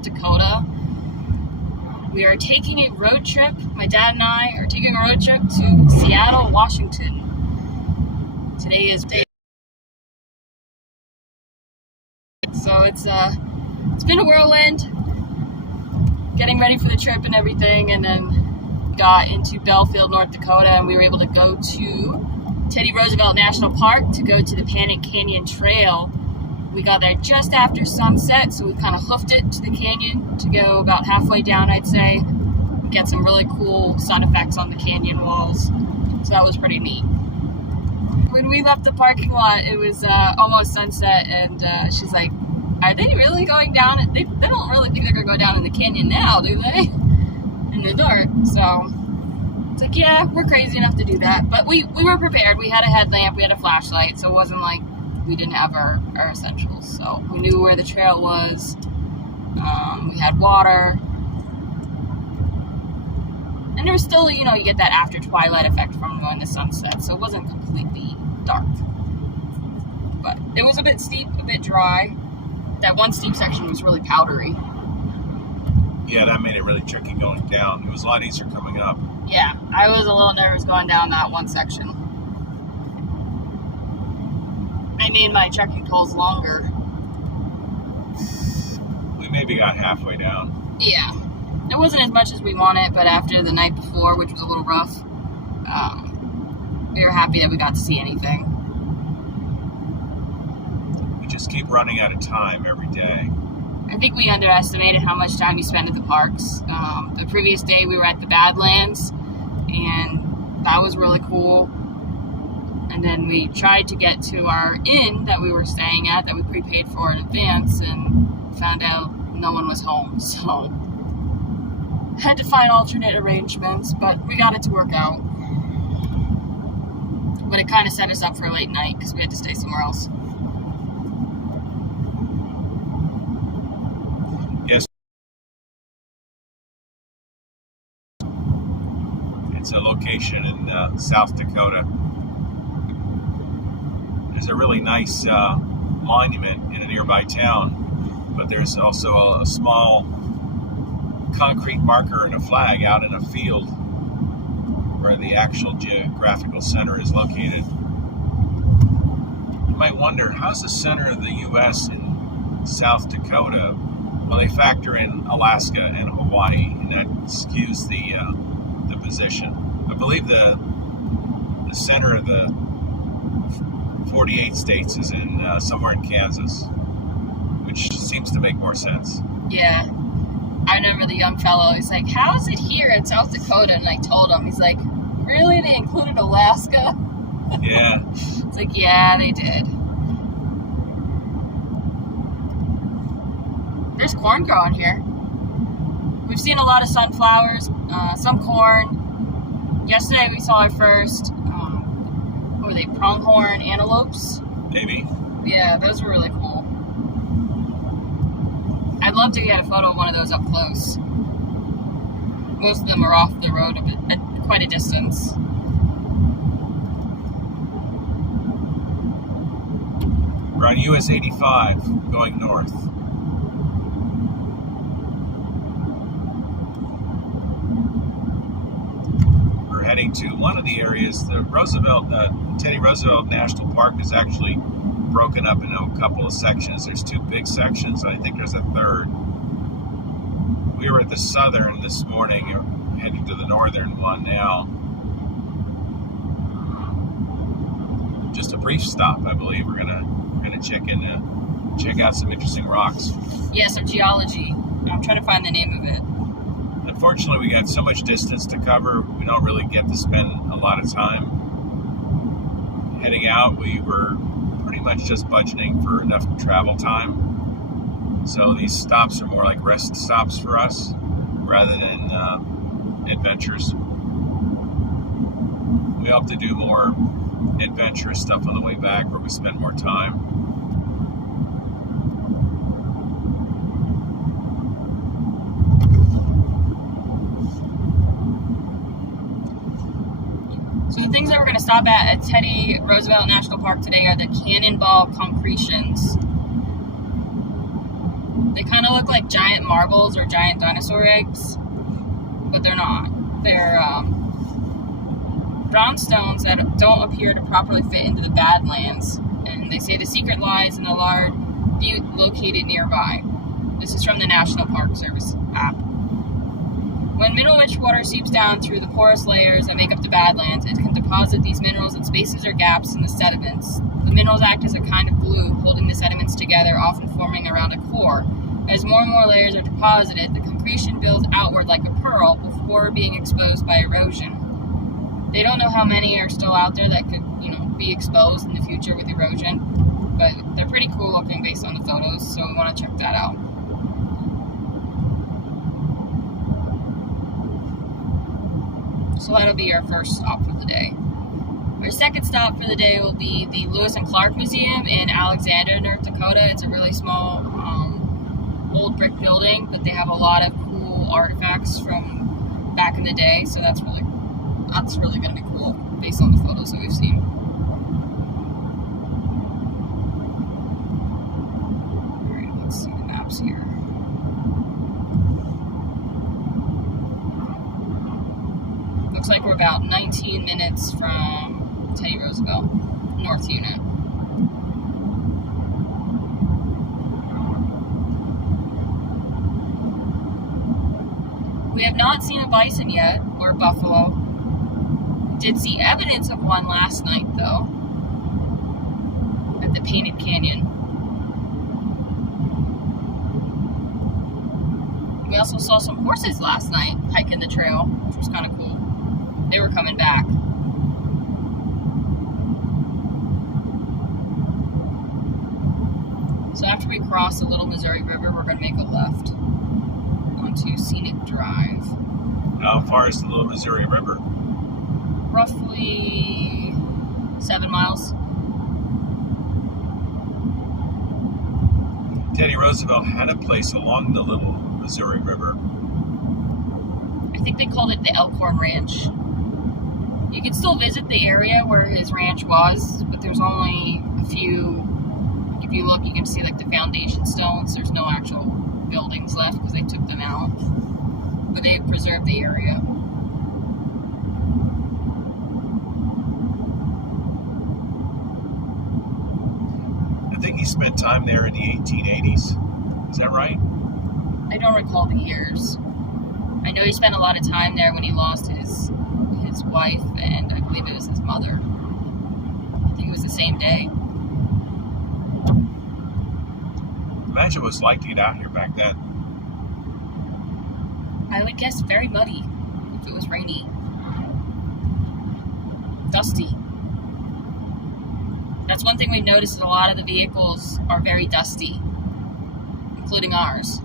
North Dakota. We are taking a road trip. My dad and I are taking a road trip to Seattle, Washington. Today is day. So it's been a whirlwind, getting ready for the trip and everything, and then got into Belfield, North Dakota, and we were able to go to Teddy Roosevelt National Park to go to the Panic Canyon Trail. We got there just after sunset, so we kind of hoofed it to the canyon to go about halfway down, I'd say. Get some really cool sun effects on the canyon walls, so that was pretty neat. When we left the parking lot, it was almost sunset, and she's like, are they really going down? They don't really think they're going to go down in the canyon now, do they? In the dark. So it's like, yeah, we're crazy enough to do that. But we were prepared. We had a headlamp, we had a flashlight, so it wasn't like we didn't have our essentials. So we knew where the trail was. We had water. And there was still, you get that after twilight effect from when the sun sets, so it wasn't completely dark. But it was a bit steep, a bit dry. That one steep section was really powdery. Yeah, that made it really tricky going down. It was a lot easier coming up. Yeah, I was a little nervous going down that one section. I made my trekking poles longer. We maybe got halfway down. Yeah. It wasn't as much as we wanted, but after the night before, which was a little rough, we were happy that we got to see anything. We just keep running out of time every day. I think we underestimated how much time we spent at the parks. The previous day we were at the Badlands, and that was really cool. And then we tried to get to our inn that we were staying at, that we prepaid for in advance, and found out no one was home, so had to find alternate arrangements, but we got it to work out. But it kind of set us up for a late night because we had to stay somewhere else. Yes. It's a location in South Dakota. There's a really nice monument in a nearby town, but there's also a small concrete marker and a flag out in a field where the actual geographical center is located. You might wonder, how's the center of the U.S. in South Dakota? Well, they factor in Alaska and Hawaii, and that skews the position. I believe the center of the 48 states is in somewhere in Kansas, which seems to make more sense. Yeah. I remember the young fellow, he's like, how is it here in South Dakota? And I told him, he's like, really? They included Alaska? Yeah. It's like, yeah, they did. There's corn growing here. We've seen a lot of sunflowers, some corn. Yesterday we saw our first, what were they, pronghorn antelopes? Maybe. Yeah, those were really cool. I'd love to get a photo of one of those up close. Most of them are off the road at quite a distance. We're on US 85 going north. We're heading to one of the areas. The Teddy Roosevelt National Park is actually broken up into a couple of sections. There's two big sections, and I think there's a third. We were at the southern this morning, heading to the northern one now. Just a brief stop, I believe. We're gonna check out some interesting rocks. Yeah, some geology. I'm trying to find the name of it. Unfortunately, we got so much distance to cover, we don't really get to spend a lot of time. Heading out, we were pretty much just budgeting for enough travel time. So these stops are more like rest stops for us rather than adventures. We hope to do more adventurous stuff on the way back where we spend more time. So the things that we're going to stop at Teddy Roosevelt National Park today are the Cannonball Concretions. They kind of look like giant marbles or giant dinosaur eggs, but they're not. They're brownstones that don't appear to properly fit into the Badlands, and they say the secret lies in the large butte located nearby. This is from the National Park Service app. When mineral-rich water seeps down through the porous layers that make up the Badlands, it can deposit these minerals in spaces or gaps in the sediments. The minerals act as a kind of glue, holding the sediments together, often forming around a core. As more and more layers are deposited, the concretion builds outward like a pearl before being exposed by erosion. They don't know how many are still out there that could, be exposed in the future with erosion, but they're pretty cool looking based on the photos, so we want to check that out. So that'll be our first stop for the day. Our second stop for the day will be the Lewis and Clark Museum in Alexander, North Dakota. It's a really small, old brick building, but they have a lot of cool artifacts from back in the day, so that's really going to be cool based on the photos that we've seen. Alright, let's see the maps here. Looks like we're about 19 minutes from Teddy Roosevelt, North Unit. We have not seen a bison yet, or buffalo. Did see evidence of one last night, though, at the Painted Canyon. We also saw some horses last night hiking the trail, which was kind of cool. They were coming back. So after we cross the Little Missouri River, we're going to make a left onto Scenic Drive. How far is the Little Missouri River? Roughly 7 miles. Teddy Roosevelt had a place along the Little Missouri River. I think they called it the Elkhorn Ranch. You can still visit the area where his ranch was, but there's only a few. If you look, you can see like the foundation stones. There's no actual buildings left because they took them out. But they preserved the area. I think he spent time there in the 1880s. Is that right? I don't recall the years. I know he spent a lot of time there when he lost his wife, and I believe it was his mother. I think it was the same day. Imagine what it was like to get out here back then. I would guess very muddy if it was rainy. Dusty. That's one thing we've noticed, is a lot of the vehicles are very dusty, including ours.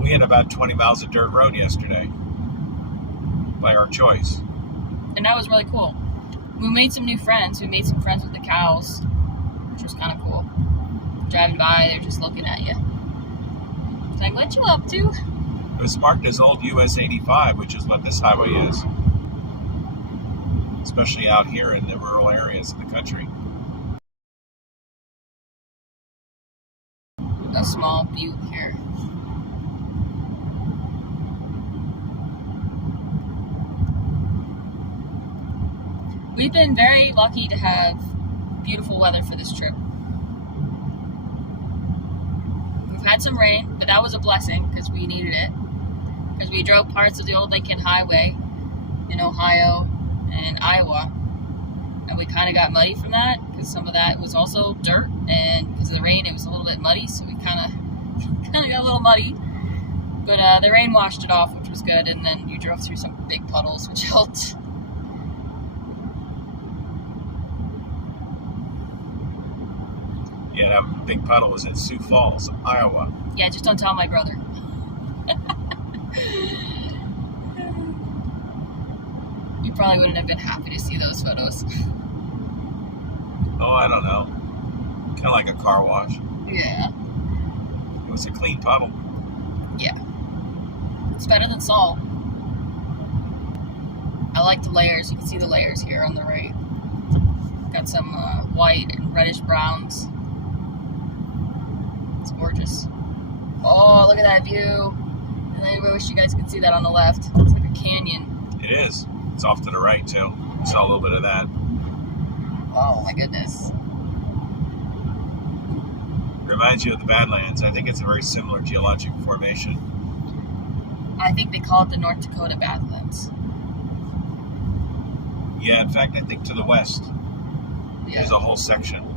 We had about 20 miles of dirt road yesterday, by our choice. And that was really cool. We made some new friends. We made some friends with the cows, which was kind of cool. Driving by, they're just looking at you. It's like, what you up to? It was marked as old US 85, which is what this highway is. Especially out here in the rural areas of the country. A small butte here. We've been very lucky to have beautiful weather for this trip. We've had some rain, but that was a blessing because we needed it. Because we drove parts of the old Lincoln Highway in Ohio and Iowa, and we kind of got muddy from that because some of that was also dirt, and because of the rain it was a little bit muddy, so we kind of got a little muddy. But the rain washed it off, which was good, and then you drove through some big puddles, which helped. Yeah, that big puddle was in Sioux Falls, Iowa. Yeah, just don't tell my brother. You probably wouldn't have been happy to see those photos. Oh, I don't know. Kind of like a car wash. Yeah. It was a clean puddle. Yeah. It's better than salt. I like the layers. You can see the layers here on the right. Got some white and reddish browns. It's gorgeous. Oh, look at that view. And I wish you guys could see that on the left. It's like a canyon. It is. It's off to the right, too. I saw a little bit of that. Oh, my goodness. Reminds you of the Badlands. I think it's a very similar geologic formation. I think they call it the North Dakota Badlands. Yeah, in fact, I think to the west, Yeah. there's a whole section.